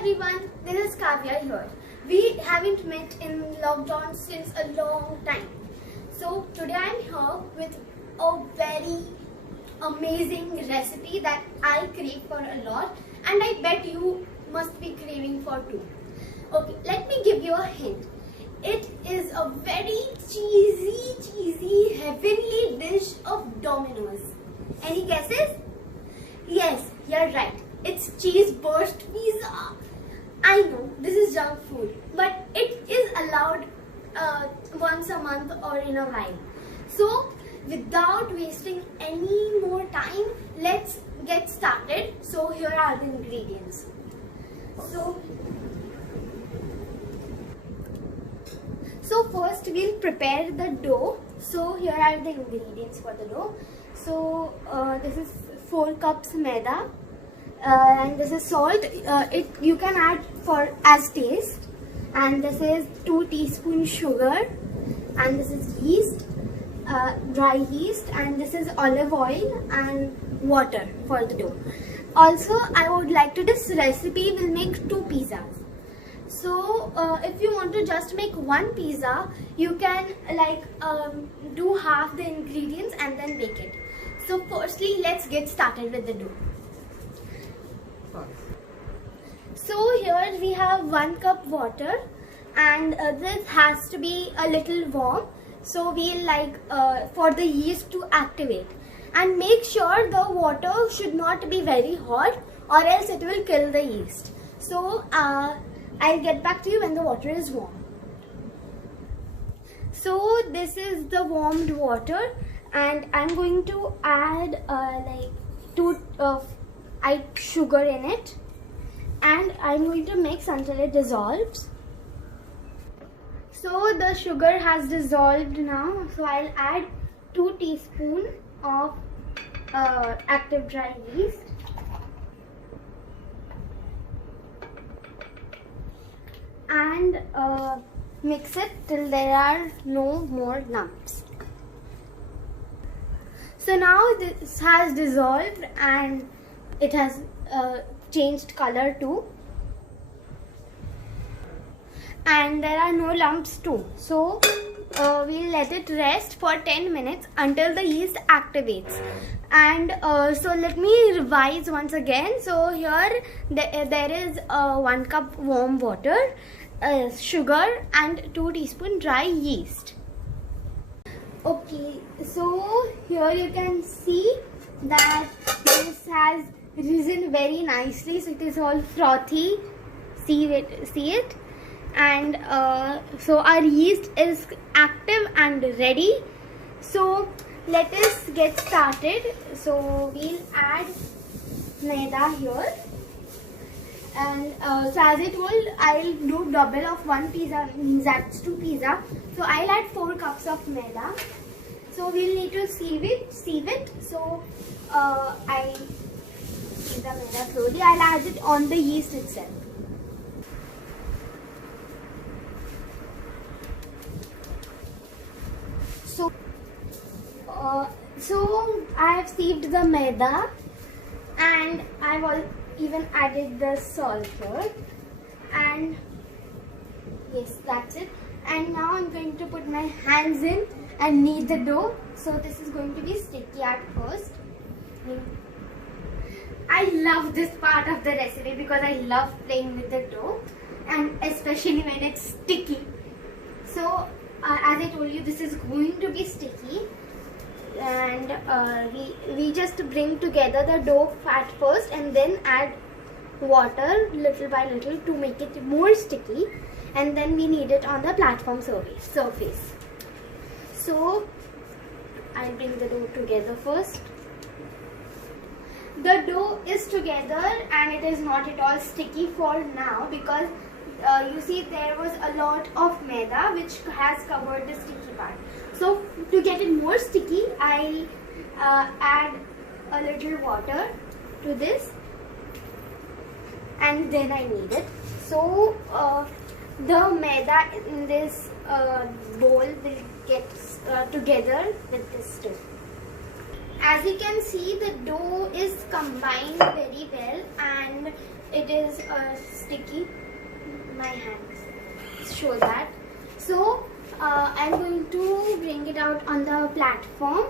everyone, this is Kavya here. We haven't met in lockdown since a long time. So today I am here with a very amazing recipe that I crave for a lot and I bet you must be craving for too. Okay, let me give you a hint. It is a very cheesy, heavenly dish of Domino's. Any guesses? Yes, you're right. It's cheese burst pizza. I know this is junk food, but it is allowed once a month or in a while. So, without wasting any more time, let's get started. So, here are the ingredients. So first we'll prepare the dough. So here are the ingredients for the dough. So this is 4 cups maida and this is salt. You can add for as taste. And this is 2 teaspoons sugar and this is yeast, dry yeast, and this is olive oil and water for the dough. Also, I would like to this recipe will make 2 pizzas. So if you want to just make 1 pizza, you can do half the ingredients and then bake it. So firstly, let's get started with the dough. So here we have 1 cup water and this has to be a little warm. So we'll for the yeast to activate. And make sure the water should not be very hot or else it will kill the yeast. So I'll get back to you when the water is warm. So this is the warmed water and I'm going to add sugar in it and I'm going to mix until it dissolves. So the sugar has dissolved now, so I'll add 2 teaspoons of active dry yeast. And mix it till there are no more lumps. So now this has dissolved and it has changed color too. And there are no lumps too. So we'll let it rest for 10 minutes until the yeast activates. And so let me revise once again. So here there is 1 cup warm water, sugar and 2 teaspoons dry yeast. Okay, so here you can see that this has risen very nicely. So it is all frothy. See it? And so our yeast is active and ready. So let us get started. So we'll add maida here. And so as I told, I'll do double of 1 pizza, means that's 2 pizza. So I'll add 4 cups of maida. So we'll need to sieve it. So I sieve the maida slowly. I'll add it on the yeast itself. So I have sieved the maida and I've even added the salt here, and yes, that's it. And now I'm going to put my hands in and knead the dough. So this is going to be sticky at first. I love this part of the recipe because I love playing with the dough and especially when it's sticky. So as I told you, this is going to be sticky. And we just bring together the dough at first and then add water little by little to make it more sticky, and then we knead it on the platform surface. So I'll bring the dough together first. The dough is together and it is not at all sticky for now because you see there was a lot of maida which has covered the sticky part. So to get it more sticky, I'll add a little water to this and then I knead it. So the maida in this bowl will get together with this dough. As you can see, the dough is combined very well and it is sticky. My hands show that. So I'm going to bring it out on the platform,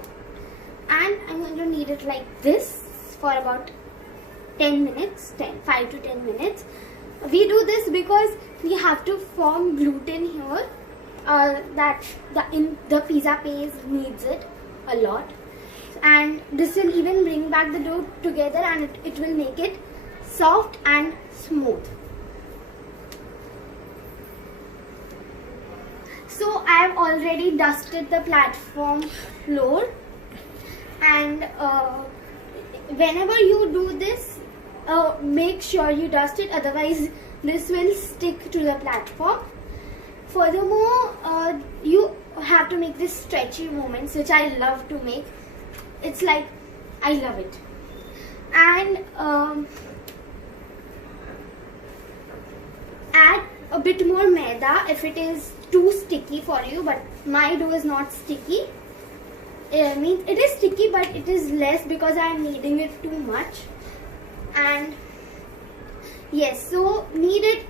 and I'm going to knead it like this for about 10 minutes, 5 to 10 minutes. We do this because we have to form gluten here, that the pizza base needs it a lot, and this will even bring back the dough together, and it will make it soft and smooth. So I have already dusted the platform floor, and whenever you do this, make sure you dust it, otherwise this will stick to the platform. Furthermore, you have to make this stretchy movements, which I love to make. It's like, I love it. And add a bit more maida if it is too sticky for you, but my dough is not sticky. It means it is sticky, but it is less because I am kneading it too much. And yes, so knead it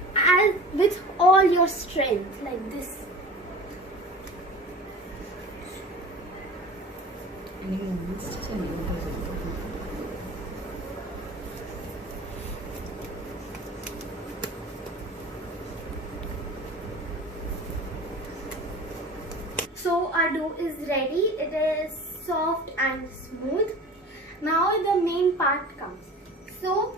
with all your strength, like this. So our dough is ready. It is soft and smooth. Now the main part comes. So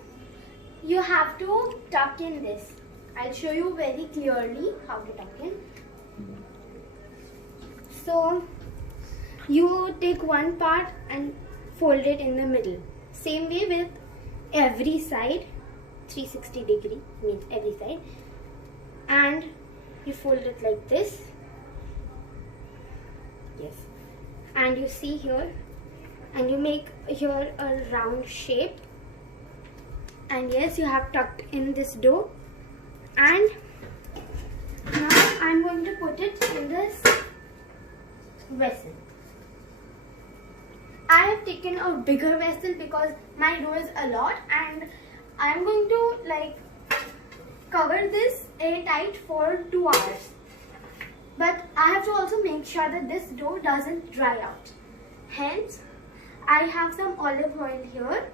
you have to tuck in this. I'll show you very clearly how to tuck in. So you take one part and fold it in the middle. Same way with every side, 360 degree means every side. And you fold it like this. Yes. And you see here, and you make here a round shape. And yes, you have tucked in this dough. And now I'm going to put it in this vessel. I have taken a bigger vessel because my dough is a lot, and I'm going to cover this airtight for 2 hours. But I have to also make sure that this dough doesn't dry out. Hence, I have some olive oil here.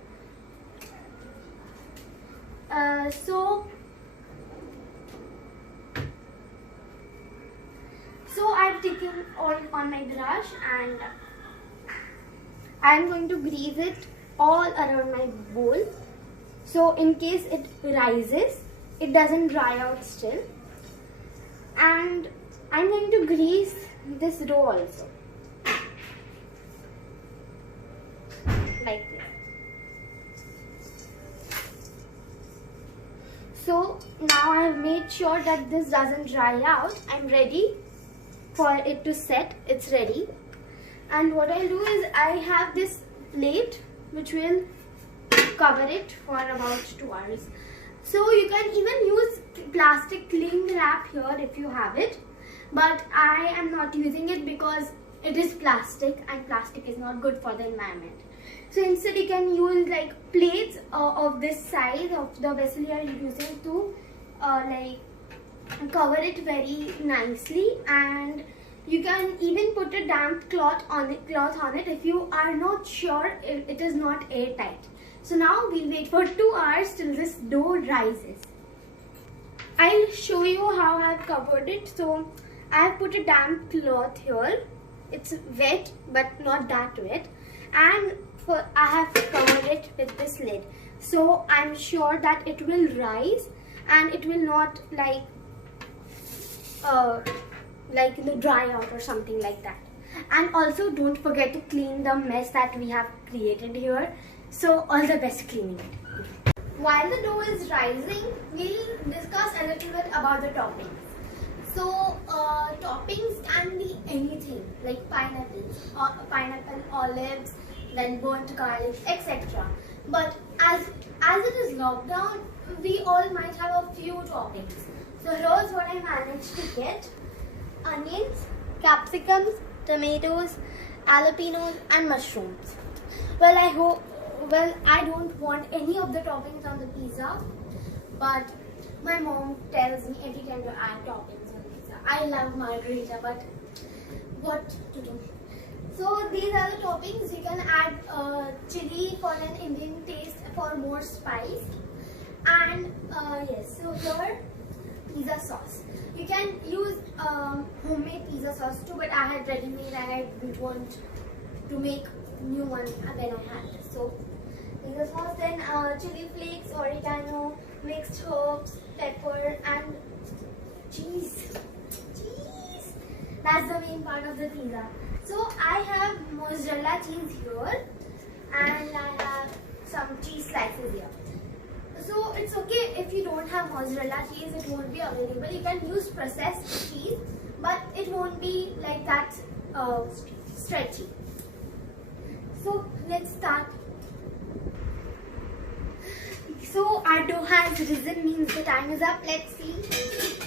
So I've taken oil on my brush, and I'm going to grease it all around my bowl. So in case it rises, it doesn't dry out still. And I'm going to grease this dough also. Like this. So now I have made sure that this doesn't dry out. I'm ready for it to set. It's ready. And what I'll do is I have this plate which will cover it for about 2 hours. So you can even use plastic cling wrap here if you have it. But I am not using it because it is plastic, and plastic is not good for the environment. So instead you can use plates of this size of the vessel you are using to cover it very nicely, and you can even put a damp cloth on it if you are not sure if it is not airtight. So now we'll wait for 2 hours till this dough rises. I'll show you how I've covered it. So I've put a damp cloth here. It's wet but not that wet, and I have covered it with this lid. So I'm sure that it will rise and it will not dry out or something like that. And also don't forget to clean the mess that we have created here. So all the best cleaning it. While the dough is rising, we'll discuss a little bit about the toppings. So toppings can be anything like pineapple, olives, then burnt garlic, etc. But as it is lockdown, we all might have a few toppings. So here's what I managed to get: onions, capsicums, tomatoes, jalapenos, and mushrooms. Well, I don't want any of the toppings on the pizza. but my mom tells me every time to add toppings on pizza. I love margarita, but what to do? So these are the toppings. You can add chili for an Indian taste for more spice, and yes. So here, pizza sauce. You can use homemade pizza sauce too, but I had ready-made and I didn't want to make new one when I had this. So pizza sauce, then chili flakes, oregano, mixed herbs, pepper, and cheese. Cheese. That's the main part of the pizza. So I have mozzarella cheese here, and I have some cheese slices here. So it's okay if you don't have mozzarella cheese, it won't be available. You can use processed cheese, but it won't be like that stretchy. So let's start. So our dough has risen, means the time is up. Let's see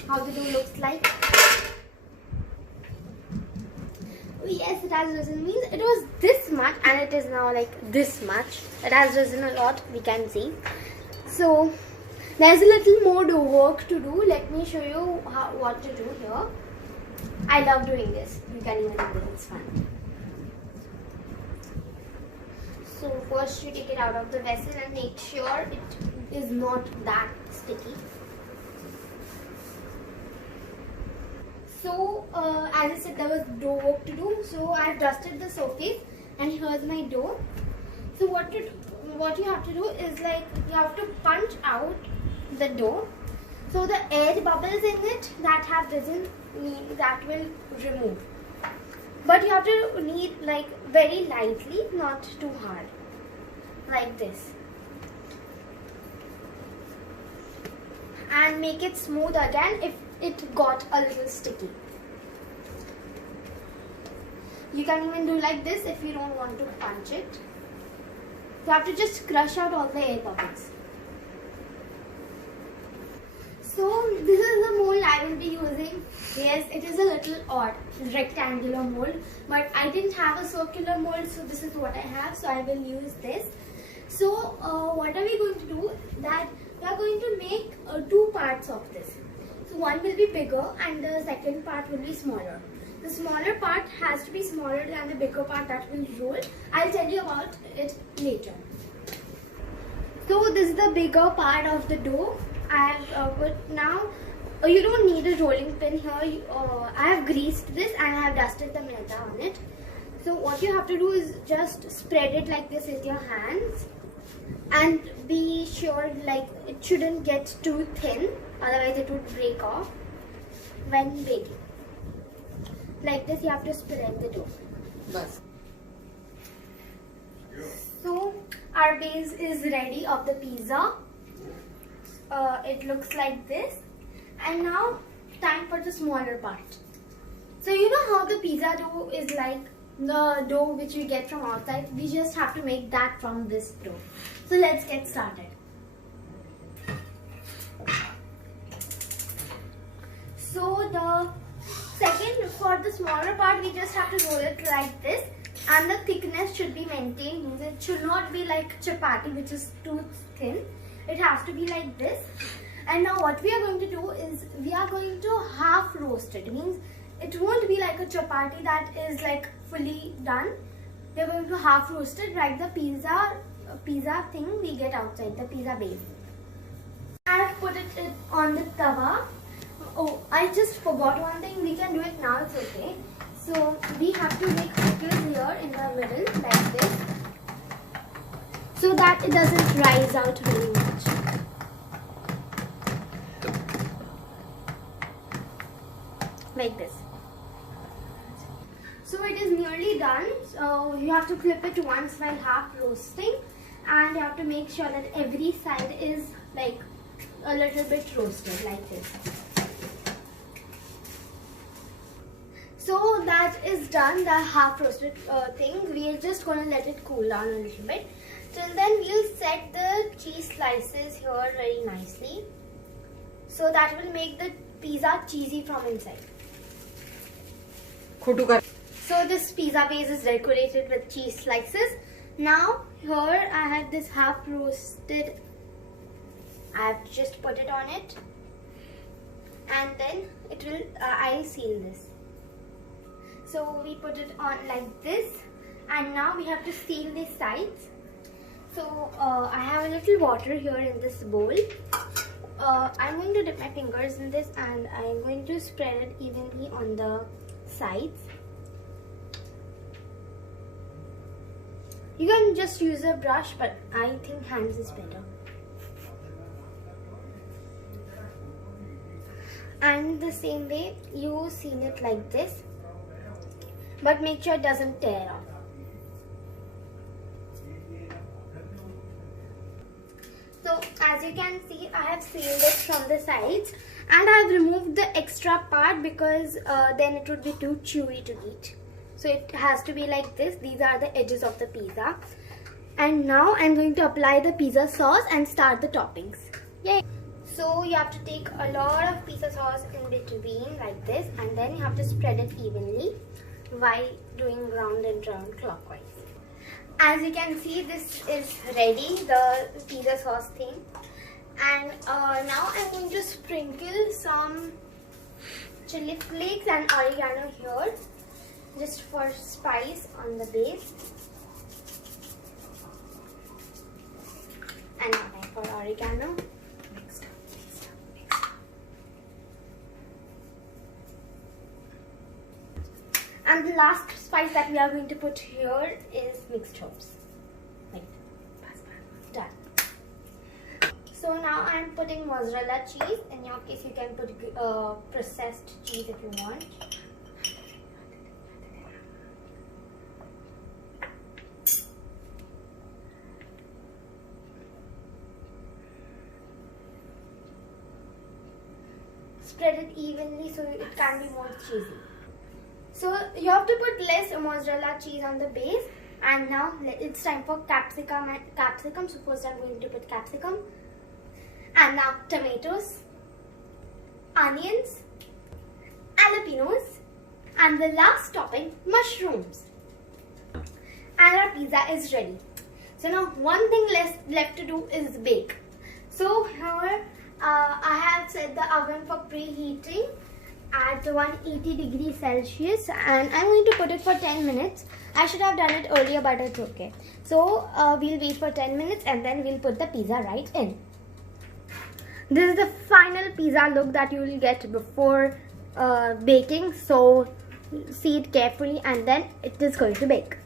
how the dough looks like. Oh yes, it has risen, means it was this much and it is now like this much. It has risen a lot, we can see. So there's a little more dough work to do. Let me show you what to do here. I love doing this. You can even do this, it's fun. So first you take it out of the vessel and make sure it is not that sticky. So as I said, there was dough work to do. So I've dusted the surface and here's my dough. So what you have to do is, like, you have to punch out the dough. So the air bubbles in it that have risen, that will remove. But you have to knead like very lightly, not too hard. Like this. And make it smooth again if it got a little sticky. You can even do like this if you don't want to punch it. You have to just crush out all the air bubbles. So this is the mold I will be using. Yes, it is a little odd, rectangular mold, but I didn't have a circular mold, so this is what I have, so I will use this. So what are we going to do? That we are going to make two parts of this. So one will be bigger and the second part will be smaller. The smaller part has to be smaller than the bigger part that will roll. I'll tell you about it later. So this is the bigger part of the dough. I have put now. You don't need a rolling pin here. I have greased this and I have dusted the maida on it. So what you have to do is just spread it like this with your hands. And be sure, like, it shouldn't get too thin, otherwise it would break off when baking. Like this, you have to spread the dough. Bas. So our base is ready of the pizza. It looks like this. And now time for the smaller part. So you know how the pizza dough is like the dough which we get from outside? We just have to make that from this dough. So let's get started. So for the smaller part, we just have to roll it like this, and the thickness should be maintained. Means it should not be like chapati, which is too thin. It has to be like this. And now what we are going to do is we are going to half roast it. Means it won't be like a chapati that is like fully done. We are going to half roast it like the pizza thing we get outside, the pizza base. I have put it on the tawa. Oh, I just forgot one thing. We can do it now, it's okay. So we have to make holes here in the middle like this, so that it doesn't rise out very much. Like this. So it is nearly done. So you have to flip it once while half roasting, and you have to make sure that every side is like a little bit roasted like this. So that is done, the half roasted thing. We are just going to let it cool down a little bit. Till then we'll set the cheese slices here very nicely. So that will make the pizza cheesy from inside. So this pizza base is decorated with cheese slices. Now here I have this half roasted I have to just put it on it, and then it will I'll seal this. So we put it on like this, and now we have to seal the sides. So I have a little water here in this bowl. I'm going to dip my fingers in this, and I'm going to spread it evenly on the sides. You can just use a brush, but I think hands is better. And the same way, you seal it like this, but make sure it doesn't tear off. So as you can see, I have sealed it from the sides, and I have removed the extra part because then it would be too chewy to eat. So it has to be like this. These are the edges of the pizza. And now I'm going to apply the pizza sauce and start the toppings. Yay! So you have to take a lot of pizza sauce in between like this, and then you have to spread it evenly while doing round and round clockwise. As you can see, this is ready, the pizza sauce thing. And now I'm going to sprinkle some chili flakes and oregano here, just for spice on the base. And now time for oregano. Mixed up. And the last spice that we are going to put here is mixed herbs. Like done. So now I am putting mozzarella cheese. In your case, you can put processed cheese if you want. Spread it evenly so it can be more cheesy. So you have to put less mozzarella cheese on the base. And now it's time for capsicum. So first I'm going to put capsicum. And now tomatoes, onions, jalapenos, and the last topping, mushrooms. And our pizza is ready. So now one thing left to do is bake. So here I have set the oven for preheating at 180 degrees Celsius, and I'm going to put it for 10 minutes. I should have done it earlier, but it's okay. So we'll wait for 10 minutes and then we'll put the pizza right in. This is the final pizza look that you will get before baking. So see it carefully, and then it is going to bake.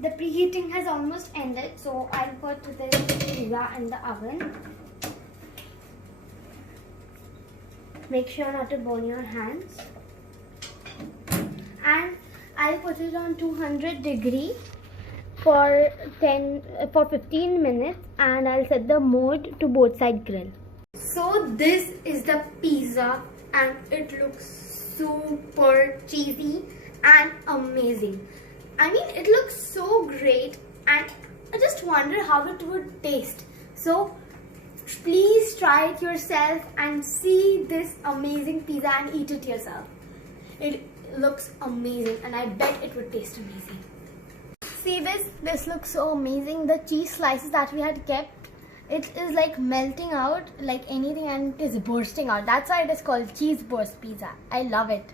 The preheating has almost ended, so I'll put this pizza in the oven. Make sure not to burn your hands. And I'll put it on 200 degrees for 15 minutes, and I'll set the mode to both side grill. So this is the pizza, and it looks super cheesy and amazing. I mean, it looks so great, and I just wonder how it would taste. So please try it yourself and see this amazing pizza and eat it yourself. It looks amazing, and I bet it would taste amazing. See this looks so amazing. The cheese slices that we had kept, it is like melting out like anything, and it is bursting out. That's why it is called cheese burst pizza. I love it.